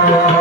Thank yeah. you. Yeah.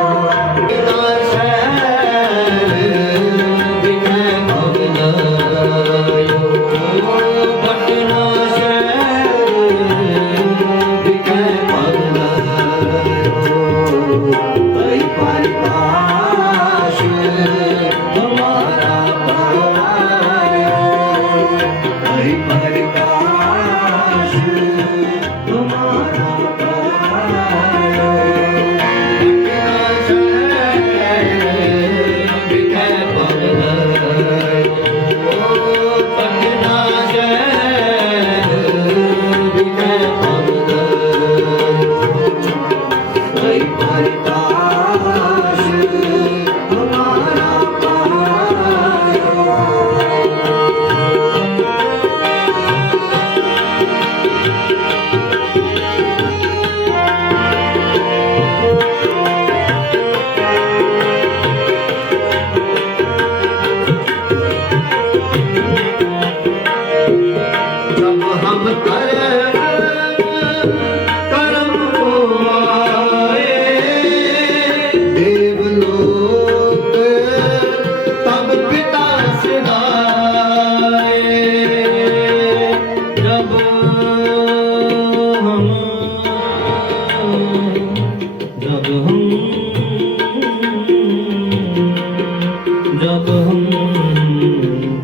जब हम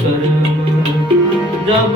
कर्म जब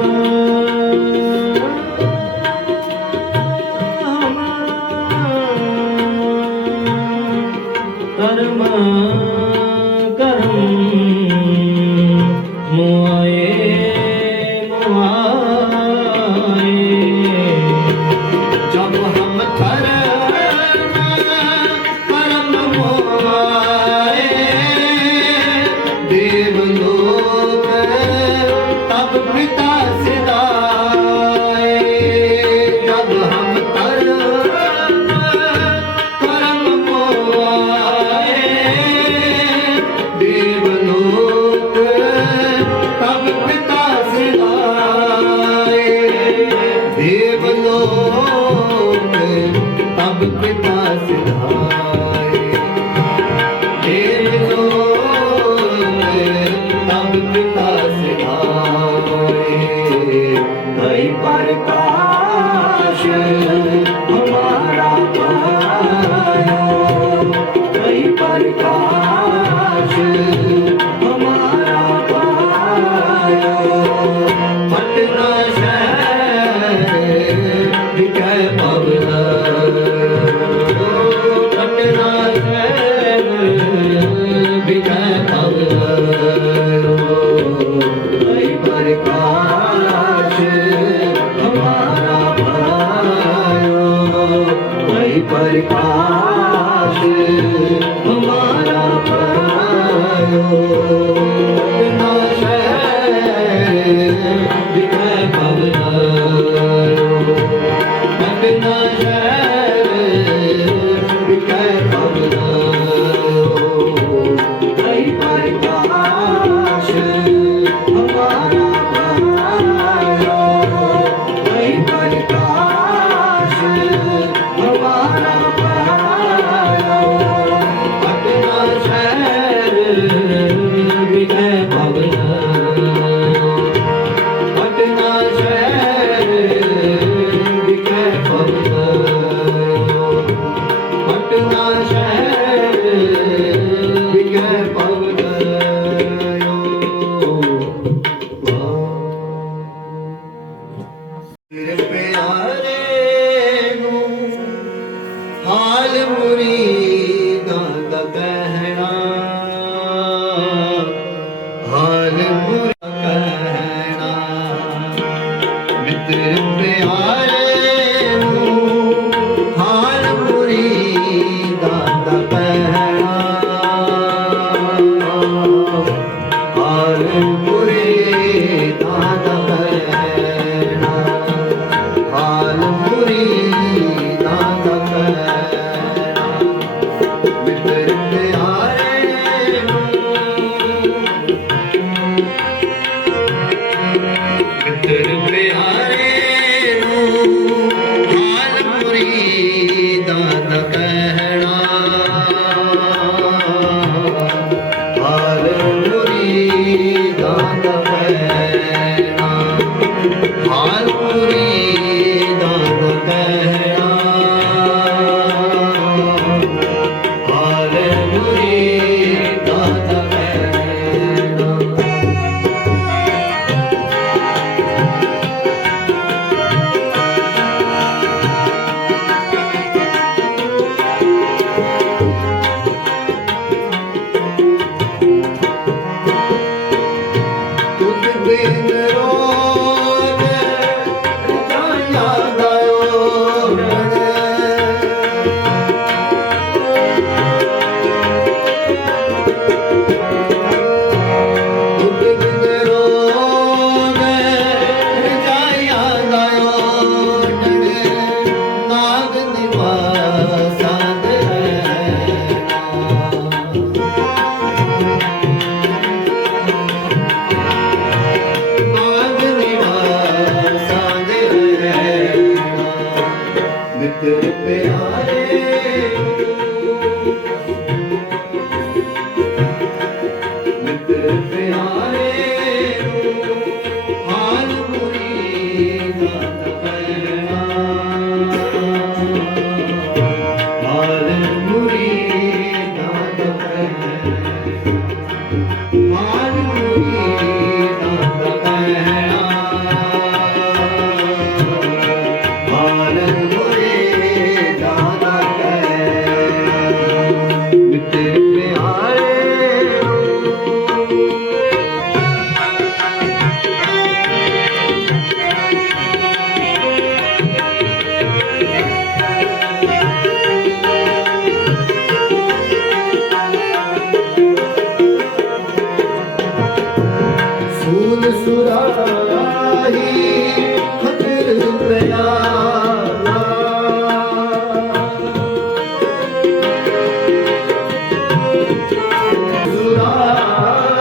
राजपरिका पास Hare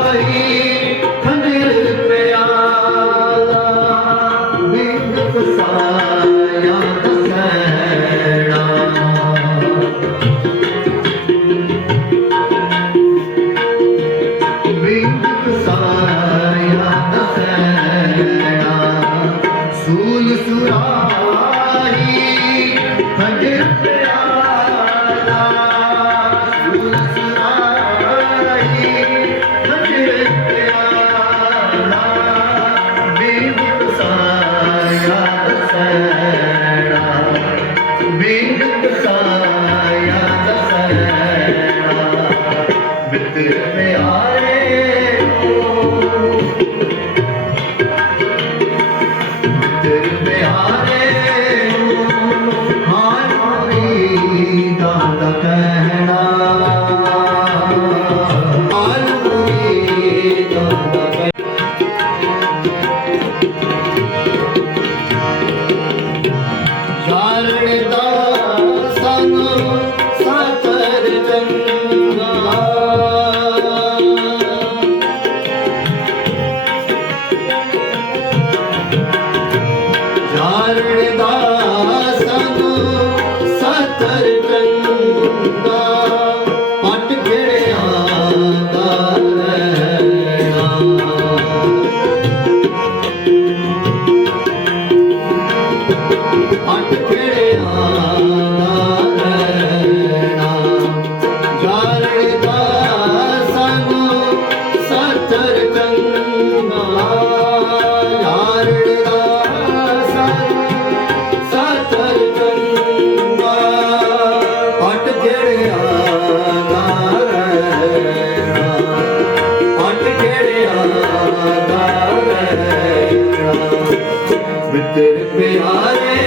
ಮಾಡಿ तेरे प्यारे